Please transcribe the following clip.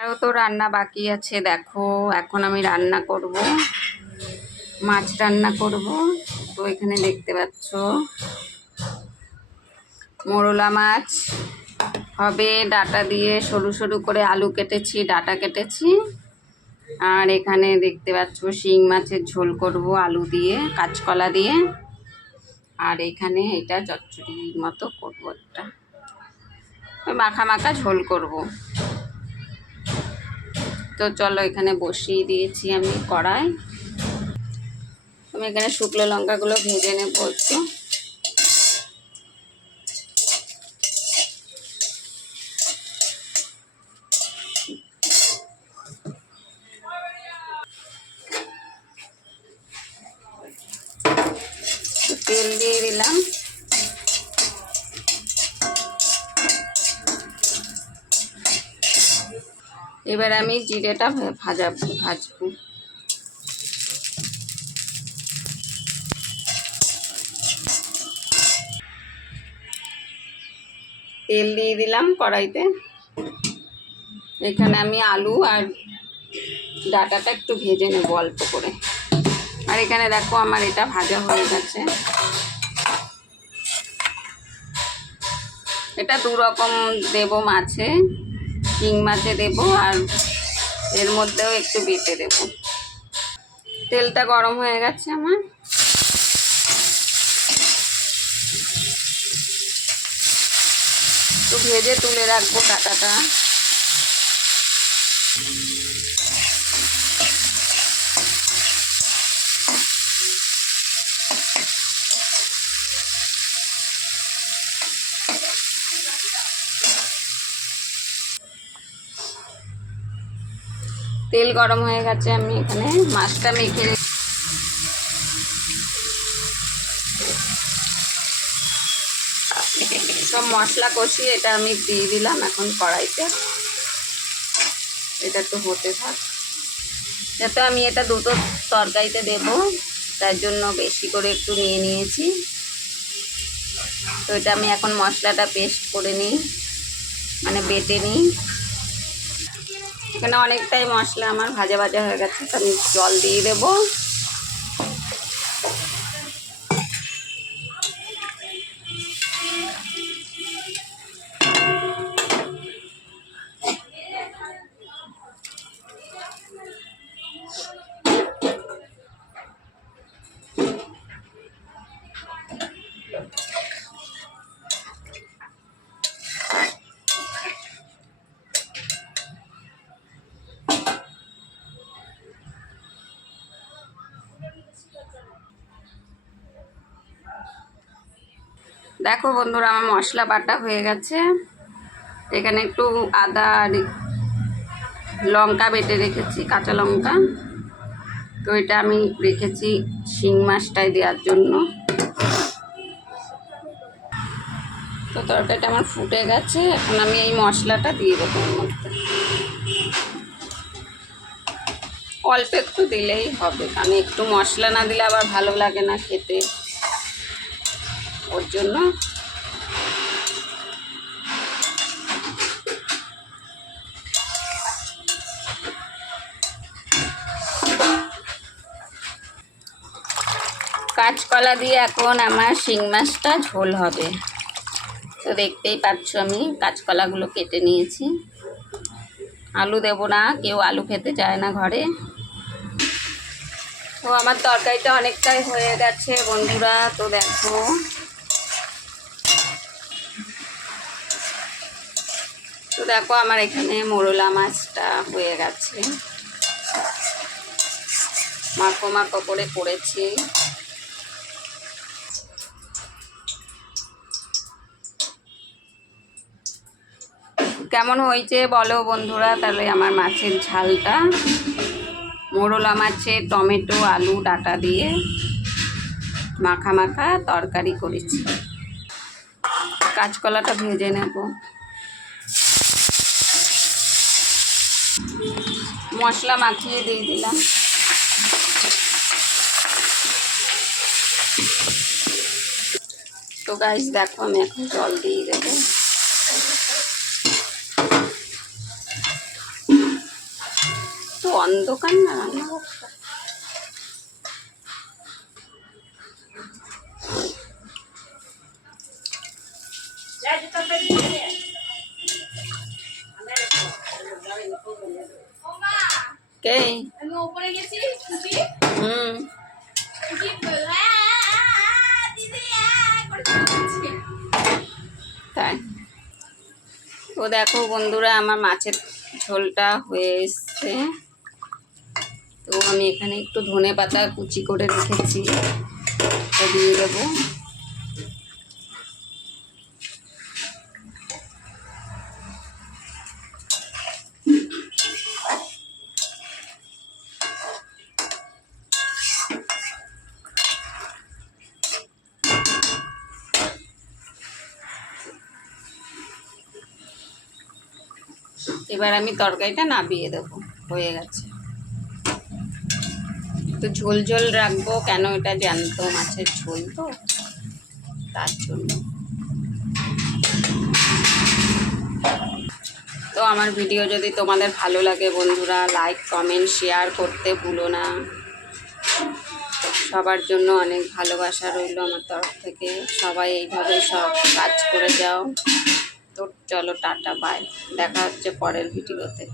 আরও তো রান্না বাকি আছে। দেখো এখন আমি রান্না করব, মাছ রান্না করব। তো এখানে দেখতে পাচ্ছ মোরলা মাছ হবে ডাটা দিয়ে, সরু সরু করে আলু কেটেছি, ডাটা কেটেছি। আর এখানে দেখতে পাচ্ছ শিং মাছের ঝোল করব আলু দিয়ে, কাঁচকলা দিয়ে। আর এখানে এটা চচ্চড়ির মতো করবো, একটা মাখা মাখা ঝোল করব। তো চলো এখানে বসিয়ে দিয়েছি আমি কড়াই। আমি এখানে শুকনো লঙ্কাগুলো ভেজে নেব একটু। তেল দিয়ে দিলাম। এবার আমি জিরেটা ভাজবো। তেল দিয়ে দিলাম কড়াইতে। এখানে আমি আলু আর ডাটাটা একটু ভেজে নেব অল্প করে। আর এখানে দেখো আমার এটা ভাজা হয়ে গেছে। এটা দু রকম দেব, মাছে শিং মাছে দেব, আর এর মধ্যেও একটু বেটে দেব। তেলটা গরম হয়ে গেছে আমার। একটু ভেজে তুলে রাখবো ডাটাটা। তেল গরম হয়ে গেছে, আমি এখানে মাছটা মেখে সব মশলা কষিয়ে এটা আমি দিয়ে দিলাম এখন কড়াইতে। এটা তো হতে থাক। যাতে আমি এটা দুটো তরকারিতে দেব, তার জন্য বেশি করে একটু নিয়ে নিয়েছি। তো এটা আমি এখন মশলাটা পেস্ট করে নিই, মানে বেটে নিই। এখানে অনেকটাই মশলা আমার ভাজা ভাজা হয়ে গেছে, তো আমি জল দিয়ে দেবো। দেখো বন্ধুরা আমার মশলা বাটা হয়ে গেছে। এখানে একটু আদা আর লঙ্কা বেটে রেখেছি, কাঁচা লঙ্কা। তো এটা আমি রেখেছি শিং মাছটায় দেওয়ার জন্য। তো তরকারিটা আমার ফুটে গেছে, এখন আমি এই মশলাটা দিয়ে দেবো এর মধ্যে। অল্প একটু দিলেই হবে, কারণ একটু মশলা না দিলে আবার ভালো লাগে না খেতে, ওর জন্য। কাঁচকলা দিয়ে এখন আমার শিং মাছটা ঝোল হবে। তো দেখতেই পাচ্ছ আমি কাঁচকলাগুলো কেটে নিয়েছি। আলু দেব না, কেউ আলু খেতে চায় না ঘরে। তো আমার তরকারিটা অনেকটাই হয়ে গেছে বন্ধুরা। তো দেখো আমার এখানে মোরলা মাছটা হয়ে গেছে, মাখো মাখো করে করেছি। কেমন হয়েছে বলো বন্ধুরা। তাহলে আমার মাছের ঝালটা, মোরলা মাছের টমেটো আলু ডাটা দিয়ে মাখা মাখা তরকারি করেছি। কাঁচকলাটা ভেজে নেব। মশলা মাখিয়ে দিয়ে দিলাম। তো গাইস দেখো আমি এখন জল দিয়ে দেবো। তো অন্ধকার না রান্নাঘরটা। কে আমি উপরে গেছি তাই। তো দেখো বন্ধুরা আমার মাছের ঝোলটা হয়ে এসছে। তো আমি এখানে একটু ধনে পাতা কুচি করে রেখেছি, দিয়ে দেবো। এবার আমি তরকারিটা নামিয়ে দেবো, হয়ে গেছে। তো ঝোল ঝোল রাখবো কেন, এটা জ্যান্ত মাছের ঝোল তো তার জন্য। তো আমার ভিডিও যদি তোমাদের ভালো লাগে বন্ধুরা, লাইক কমেন্ট শেয়ার করতে ভুলো না। সবার জন্য অনেক ভালোবাসা রইল আমার তরফ থেকে। সবাই এইভাবে সব কাজ করে যাও। তো চলো টাটা বাই, দেখা হচ্ছে পরের ভিডিওতে।